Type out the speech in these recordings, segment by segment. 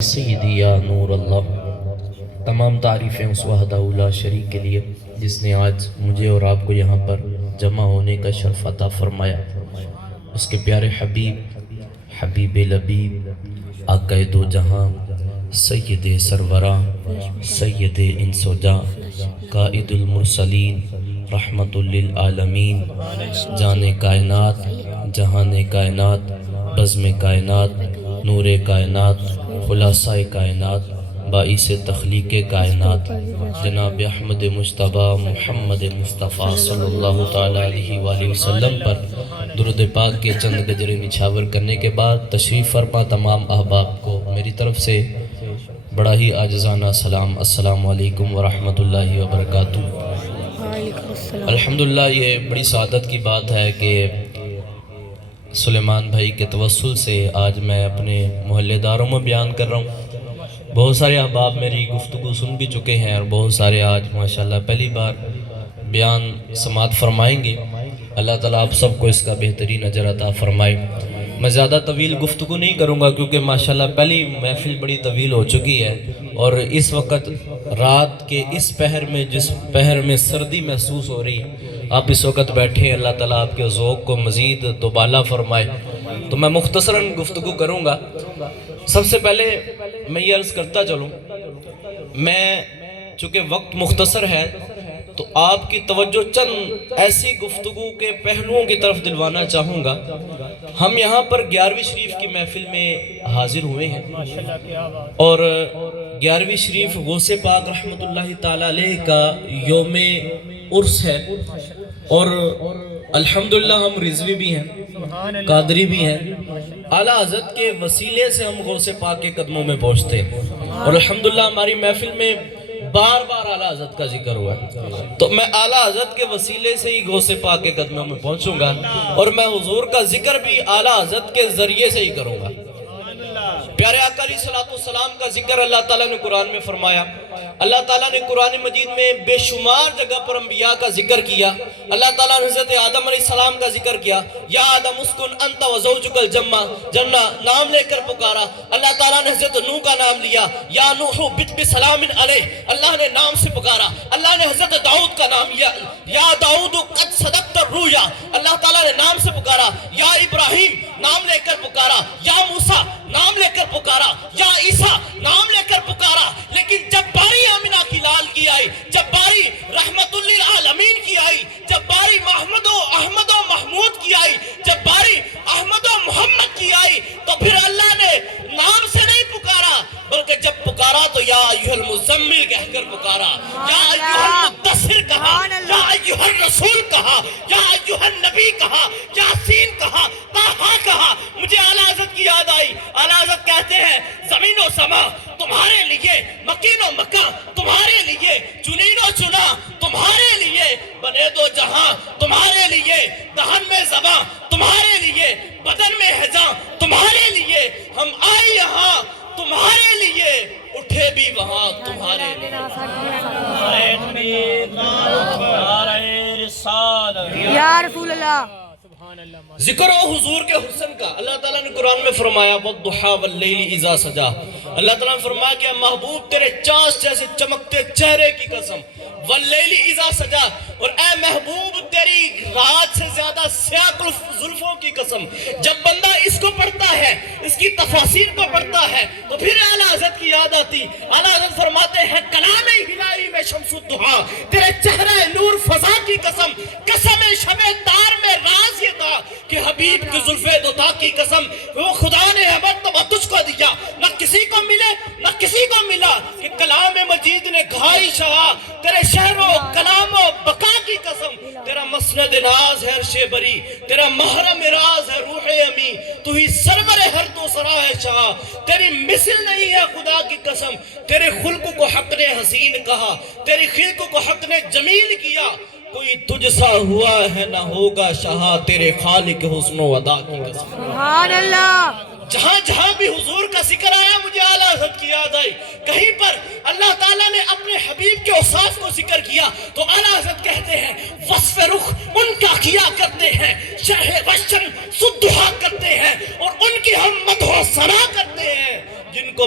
سیدی یا نور اللہ، تمام تعریفیں اس وحدہ لا شریک کے لیے جس نے آج مجھے اور آپ کو یہاں پر جمع ہونے کا شرف عطا فرمایا۔ اس کے پیارے حبیب لبیب، آقا دو جہاں، سید سروراں، سید انس و جاں، قائد المرسلین، رحمت للعالمین، جان کائنات، جہان کائنات، بزم کائنات، نور کائنات، خلاصہ کائنات، باعث تخلیق کائنات، جناب احمد مجتبیٰ محمد مصطفیٰ صلی اللہ تعالیٰ علیہ وآلہ وسلم پر درود پاک کے چند گجرے نچھاور کرنے کے بعد تشریف فرما تمام احباب کو میری طرف سے بڑا ہی عاجزانہ سلام، السلام علیکم ورحمۃ اللہ وبرکاتہ۔ الحمدللہ یہ بڑی سعادت کی بات ہے کہ سلیمان بھائی کے توسل سے آج میں اپنے محلے داروں میں بیان کر رہا ہوں۔ بہت سارے احباب میری گفتگو سن بھی چکے ہیں اور بہت سارے آج ماشاءاللہ پہلی بار بیان سماعت فرمائیں گے۔ اللہ تعالیٰ آپ سب کو اس کا بہترین اجر عطا فرمائے۔ میں زیادہ طویل گفتگو نہیں کروں گا کیونکہ ماشاءاللہ پہلی محفل بڑی طویل ہو چکی ہے، اور اس وقت رات کے اس پہر میں جس پہر میں سردی محسوس ہو رہی ہے، آپ اس وقت بیٹھے ہیں، اللہ تعالیٰ آپ کے ذوق کو مزید دوبالا فرمائے۔ تو میں مختصراً گفتگو کروں گا۔ سب سے پہلے میں یہ عرض کرتا چلوں، میں چونکہ وقت مختصر ہے تو آپ کی توجہ چند ایسی گفتگو کے پہلوؤں کی طرف دلوانا چاہوں گا۔ ہم یہاں پر 11ویں شریف کی محفل میں حاضر ہوئے ہیں، اور 11ویں شریف غوث پاک رحمت اللہ تعالیٰ علیہ کا یوم عرس ہے، اور الحمدللہ ہم رضوی بھی ہیں، قادری بھی ہیں۔ اعلیٰ حضرت کے وسیلے سے ہم غوث پاک کے قدموں میں پہنچتے ہیں، اور الحمدللہ ہماری محفل میں بار بار اعلیٰ حضرت کا ذکر ہوا ہے، تو میں اعلیٰ حضرت کے وسیلے سے ہی غوث پاک کے قدموں میں پہنچوں گا، اور میں حضور کا ذکر بھی اعلیٰ حضرت کے ذریعے سے ہی کروں گا۔ پیارے آقا علیہ السلام کا ذکر اللہ تعالیٰ نے قرآن میں فرمایا۔ اللہ تعالیٰ نے قرآن مجید میں بے شمار جگہ پر انبیاء کا ذکر کیا۔ اللہ تعالیٰ نے حضرت آدم علیہ السلام کا ذکر کیا، یا آدم اسکن انت وزوجک الجنہ، نام لے کر پکارا۔ اللہ تعالیٰ نے حضرت نوح کا نام لیا، یا نوح بت بسلام علیہ، اللہ نے نام سے پکارا۔ اللہ نے حضرت داؤد کا نام لیا، یا داؤد قد صدقت الرؤیا، اللہ تعالیٰ نے نام سے پکارا۔ یا ابراہیم نام لے کر پکارا، یا موسیٰ نام لے کر پکارا، یا عیسیٰ نام لے کر پکارا۔ لیکن جب باری آمنہ کی لال کی آئی، جب باری رحمت للعالمین کی آئی، جب باری محمد و احمد و محمود کی آئی، جب باری احمد و محمد کی آئی، تو پھر اللہ نے نام سے نہیں پکارا، بلکہ جب پکارا تو یا ایھا المزمل کہہ کر پکارا، یا ایھا المدثر کہا، یا ایھا الرسول کہا، یا ایھا النبی کہا، یاسین کہا، طٰہٰ کہا۔ مجھے اعلیٰ حضرت کی یاد آئی۔ اعلیٰ حضرت کہتے ہیں زمین و سما تمہارے لیے، مکین و مکہ تمہارے لیے، چنین و چنا تمہارے لیے، بنے دو جہاں تمہارے لیے، دہن میں زباں تمہارے لیے، بدن میں ہزاں تمہارے لیے، ہم آئے یہاں تمہارے لیے، اٹھے بھی وہاں تمہارے لیے۔ یا رسول اللہ، ذکر و حضور کے حسن کا اللہ تعالیٰ نے قرآن میں فرمایا، وَالضُّحَىٰ وَاللَّيْلِ اِذَا سَجَا۔ اللہ تعالیٰ نے فرمایا کہ محبوب تیرے چاس جیسے چمکتے چہرے کی قسم، وَاللَّيْلِ اِذَا سَجَا، اور اے محبوب تیری رات سے زیادہ سیاہ زلفوں کی قسم۔ جب بندہ اس کو پڑھتا ہے، اس کی تفاسیر کو پڑھتا ہے، تو پھر اعلیٰ حضرت کی یاد آتی۔ اعلیٰ حضرت فرماتے ہیں کلام ہلالی میں شمس الضحیٰ، تیرے چہرے نور فضا کی قسم، قسم شب تار میں راز یہ تھا کہ حبیب کی زلف دوتا کی قسم، وہ خدا نے مرتبہ تجھ کو دیا، نہ کسی کو ملے نہ کسی کو ملا، کہ کلام مجید نے گھائی شہا، تیرے شہر و کلام و بقا کی قسم، تیرا مسند ناز ہے عرش بری، تیرا محرم راز ہے روح امی، تو ہی سرور ہر دو سرا ہے شاہ، تیری مثل نہیں ہے خدا کی قسم، تیرے خلق کو حق نے حسین کہا، تیری خلق کو حق نے جمیل کیا، کوئی تجھ سا ہوا ہے نہ ہوگا شاہ، تیرے خالق حسن و ادا کی قسم۔ سبحان اللہ۔ جہاں جہاں بھی حضور کا ذکر آیا مجھے اعلیٰ حضرت کی یاد آئی۔ کہیں پر اللہ تعالیٰ نے اپنے حبیب کے اوصاف کو ذکر کیا تو اعلیٰ حضرت کہتے ہیں وصف رخ ان کا کیا کرتے ہیں، شرح وشن سدھا کرتے ہیں، اور ان کی ہم مدح و ثنا کرتے ہیں، جن کو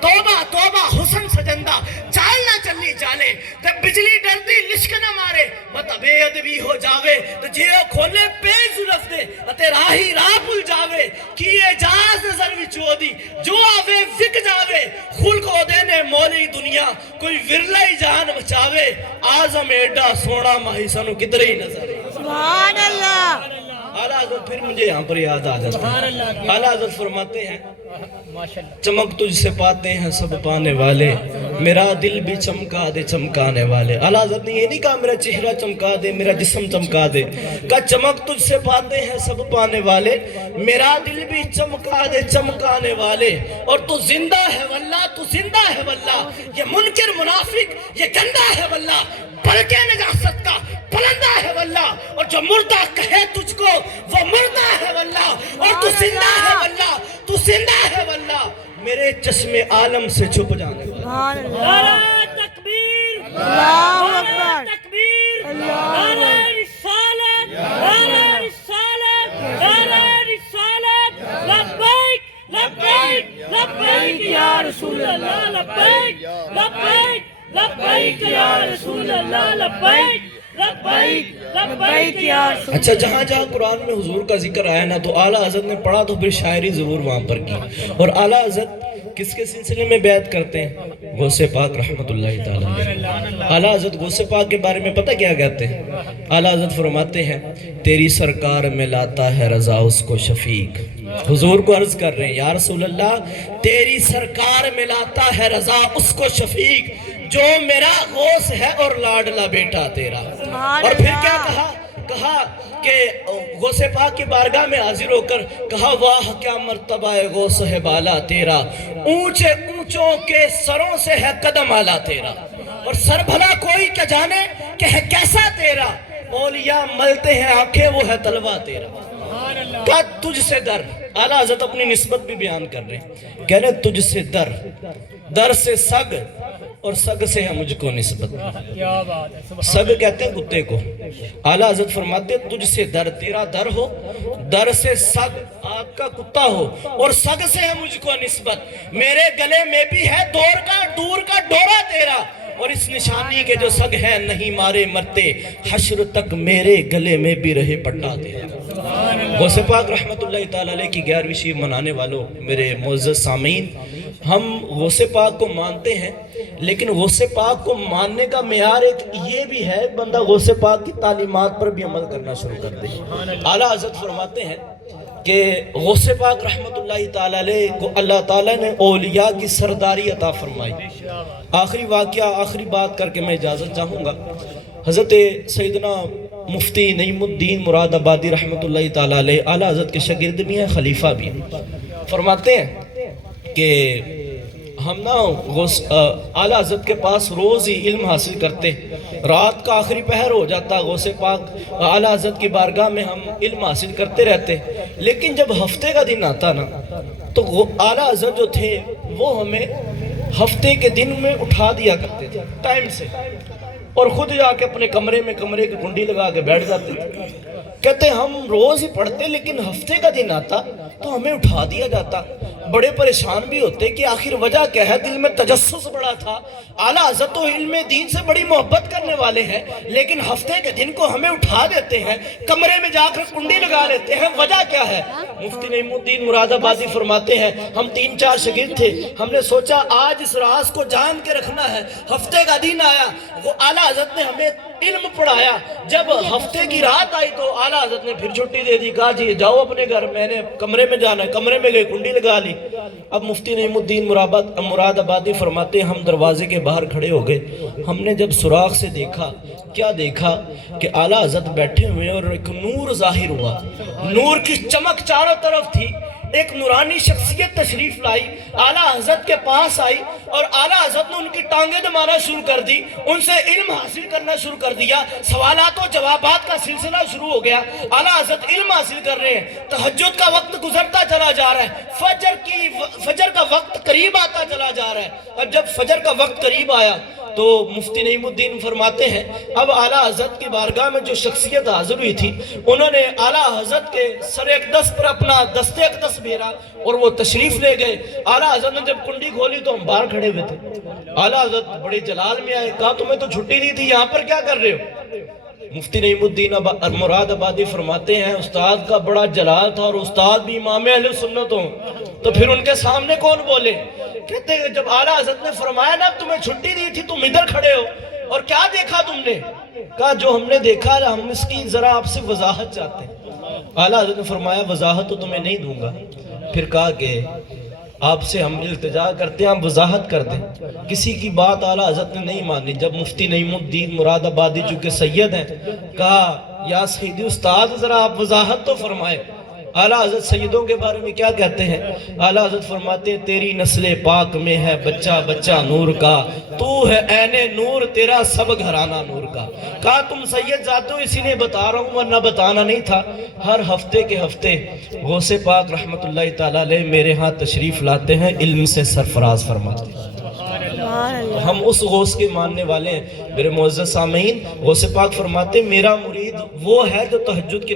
توبہ توبہ حسن سجندہ چال نہ چلنی چالے تے بجلی ڈردی لشک نہ مارے مت بے ادبی ہو جاوے تو جیو کھولے پیز رف دے تے راہی راہ بھول جاوے کی اجاز نظر وچو دی جو آوے وک جاوے خل کو دینے مولی دنیا کوئی ورلہ ہی جان بچاوے آزم ایڈا سونا ماہی سنو کدھر ہی نظر سبحان اللہ اعلیٰ حضرت پھر مجھے یہاں پر یاد آ جاتا ہے اعلیٰ حضرت فرماتے ہیں چمک تجھ سے پاتے ہیں سب پانے والے میرا دل بھی چمکا دے چمکانے والے اعلیٰ حضرت نے یہ نہیں کہا میرا چہرہ چمکا دے میرا جسم چمکا دے کہا چمک تجھ سے پاتے ہیں سب پانے والے میرا دل بھی چمکا دے چمکانے والے اور تو زندہ ہے واللہ تو زندہ ہے واللہ یہ منکر منافق یہ گندہ ہے واللہ پلکے نجاست کا پلندہ ہے واللہ اور جو مردہ کہے تجھ کو وہ مردہ ہے واللہ اور تو زندہ ہے واللہ تو زندہ ہے واللہ میرے چشم عالم سے چھپ جانے والا سبحان اللہ نعرہ تکبیر اللہ اکبر نعرہ تکبیر اللہ نعرہ رسالت نعرہ رسالت نعرہ رسالت لبیک لبیک لبیک یا رسول اللہ لبیک لبیک لبیک یا رسول اللہ لبیک لبیک لبیک یا رسول اچھا جہاں جہاں قرآن میں حضور کا ذکر آیا نا تو اعلیٰ حضرت نے پڑھا تو پھر شاعری ضرور وہاں پر کی اور اعلیٰ حضرت کس کے سلسلے میں بیعت کرتے ہیں غوث پاک رحمت اللہ تعالیٰ اعلیٰ حضرت غوث پاک کے بارے میں پتہ کیا کہتے ہیں اعلیٰ حضرت فرماتے ہیں تیری سرکار میں لاتا ہے رضا اس کو شفیق حضور کو عرض کر رہے ہیں یا رسول اللہ تیری سرکار میں لاتا ہے رضا اس کو شفیق جو میرا غوث ہے اور لاڈلا بیٹا تیرا اور پھر کیا کہا کہ غوث پاک کی بارگاہ میں حاضر ہو کر کہا واہ کیا مرتبہ ہے غوث ہے بالا تیرا اونچے اونچوں کے سروں سے ہے قدم آلا تیرا اور سر بھلا کوئی کیا جانے کہ ہے کیسا تیرا اولیاء ملتے ہیں آنکھیں وہ ہے تلوہ تیرا کہا تجھ سے در اعلیٰ حضرت اپنی نسبت بھی بیان کر رہے ہیں کہہ رہے تجھ سے در سے سگ اور سگ سے ہے مجھ کو نسبت سگ کہتے ہیں کتے کو اعلیٰ حضرت فرماتے ہیں تجھ سے در تیرا در ہو در سے سگ آگ کا کتا ہو اور سگ سے ہے مجھ کو نسبت میرے گلے میں بھی ہے دور کا ڈورا تیرا اور اس نشانی کے جو سگ ہیں نہیں مارے مرتے حشر تک میرے گلے میں بھی رہے پٹا تیرا غوث پاک رحمت اللہ تعالیٰ علیہ کی 11ویں شب منانے والوں میرے معزز سامعین ہم غوث پاک کو مانتے ہیں لیکن غوث پاک کو ماننے کا معیار ایک یہ بھی ہے بندہ غوث پاک کی تعلیمات پر بھی عمل کرنا شروع کر دے اعلیٰ حضرت فرماتے ہیں کہ غوث پاک رحمت اللہ تعالیٰ علیہ کو اللہ تعالیٰ نے اولیاء کی سرداری عطا فرمائی آخری واقعہ آخری بات کر کے میں اجازت چاہوں گا حضرت سیدنا مفتی نعیم الدین مراد آبادی رحمت اللہ تعالیٰ علیہ اعلیٰ حضرت کے شاگرد بھی ہیں خلیفہ بھی ہیں فرماتے ہیں کہ ہم نا اعلیٰ حضرت کے پاس روز ہی علم حاصل کرتے رات کا آخری پہر ہو جاتا غوث پاک اعلیٰ حضرت کی بارگاہ میں ہم علم حاصل کرتے رہتے لیکن جب ہفتے کا دن آتا نا تو اعلیٰ حضرت جو تھے وہ ہمیں ہفتے کے دن میں اٹھا دیا کرتے تھے ٹائم سے اور خود جا کے اپنے کمرے کی کنڈی لگا کے بیٹھ جاتے تھے کہتے ہم روز ہی پڑھتے لیکن ہفتے کا دن آتا تو ہمیں اٹھا دیا جاتا بڑے پریشان بھی ہوتے کہ آخر وجہ کیا ہے دل میں تجسس بڑا تھا اعلیٰ حضرت تو علم دین سے بڑی محبت کرنے والے ہیں لیکن ہفتے کے دن کو ہمیں اٹھا دیتے ہیں کمرے میں جا کر کنڈی لگا لیتے ہیں وجہ کیا ہے مفتی نعیم الدین مراد آبادی فرماتے ہیں ہم 3-4 شاگرد تھے ہم نے سوچا آج اس راز کو جان کے رکھنا ہے ہفتے کا دن آیا وہ اعلیٰ حضرت نے ہمیں علم پڑھایا جب ہفتے کی رات آئی تو اعلیٰ حضرت نے پھر چھٹی دے دی کہا جی جاؤ اپنے گھر میں نے کمرے میں جانا ہے کمرے میں گئے کنڈی لگا لی اب مفتی نعیم الدین مراد آبادی فرماتے ہیں ہم دروازے کے باہر کھڑے ہو گئے ہم نے جب سوراخ سے دیکھا کیا دیکھا کہ اعلیٰ حضرت بیٹھے ہوئے اور ایک نور ظاہر ہوا نور کی چمک چاروں طرف تھی ایک نورانی شخصیت تشریف لائی اعلیٰ حضرت کے پاس آئی اور اعلیٰ حضرت نے ان کی ٹانگیں دمانا شروع کر دی ان سے علم حاصل کرنا شروع کر دیا سوالات و جوابات کا سلسلہ شروع ہو گیا اعلیٰ حضرت علم حاصل کر رہے ہیں تہجد کا وقت گزرتا چلا جا رہا ہے فجر کا وقت قریب آتا چلا جا رہا ہے اور جب فجر کا وقت قریب آیا تو مفتی نعیم الدین فرماتے ہیں اب اعلیٰ حضرت کی بارگاہ میں جو شخصیت حاضر ہوئی تھی انہوں نے اعلیٰ حضرت کے سر اقدس پر اپنا دست اقدس پھیرا اور وہ تشریف لے گئے۔ اعلیٰ حضرت نے جب کنڈی کھولی تو ہم باہر کھڑے ہوئے تھے۔ اعلیٰ حضرت بڑے جلال میں آئے، کہا تمہیں تو چھٹی دی تھی، یہاں پر کیا کر رہے ہو؟ مفتی نعیم الدین مراد آبادی فرماتے ہیں استاد کا بڑا جلال تھا اور استاد بھی امام اہل سنت ہوں، تو پھر ان کے سامنے کون بولے؟ کہتے ہیں جب اعلیٰ حضرت نے فرمایا نا تمہیں چھٹی دی تھی تم ادھر کھڑے ہو اور کیا دیکھا تم نے؟ کہا جو ہم نے دیکھا ہم اس کی ذرا آپ سے وضاحت چاہتے ہیں۔ اعلیٰ حضرت نے فرمایا وضاحت تو تمہیں نہیں دوں گا۔ پھر کہا کہ آپ سے ہم التجا کرتے ہیں آپ وضاحت کر دیں۔ کسی کی بات اعلیٰ حضرت نے نہیں مانی۔ جب مفتی نعیم الدین مراد آبادی چونکہ سید ہیں کہا یا سیدی استاد ذرا آپ وضاحت تو فرمائے۔ اعلیٰ حضرت سیدوں کے بارے میں کیا کہتے ہیں؟ اعلیٰ حضرت فرماتے ہیں تیری نسل پاک میں ہے بچہ بچہ نور کا، تو ہے عین نور تیرا سب گھرانہ نور کا۔ کہا تم سید ذات ہو اسی لیے بتا رہا ہوں ورنہ بتانا نہیں تھا۔ ہر ہفتے کے ہفتے غوث پاک رحمت اللہ تعالیٰ علیہ میرے ہاں تشریف لاتے ہیں، علم سے سرفراز فرماتے ہیں۔ ہم اس غوث کے ماننے والے ہیں۔ میرے معزز سامعین، غوث پاک فرماتے ہیں میرا مرید وہ ہے جو تہجد کی